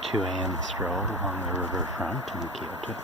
2 a.m. stroll along the riverfront in Kyoto.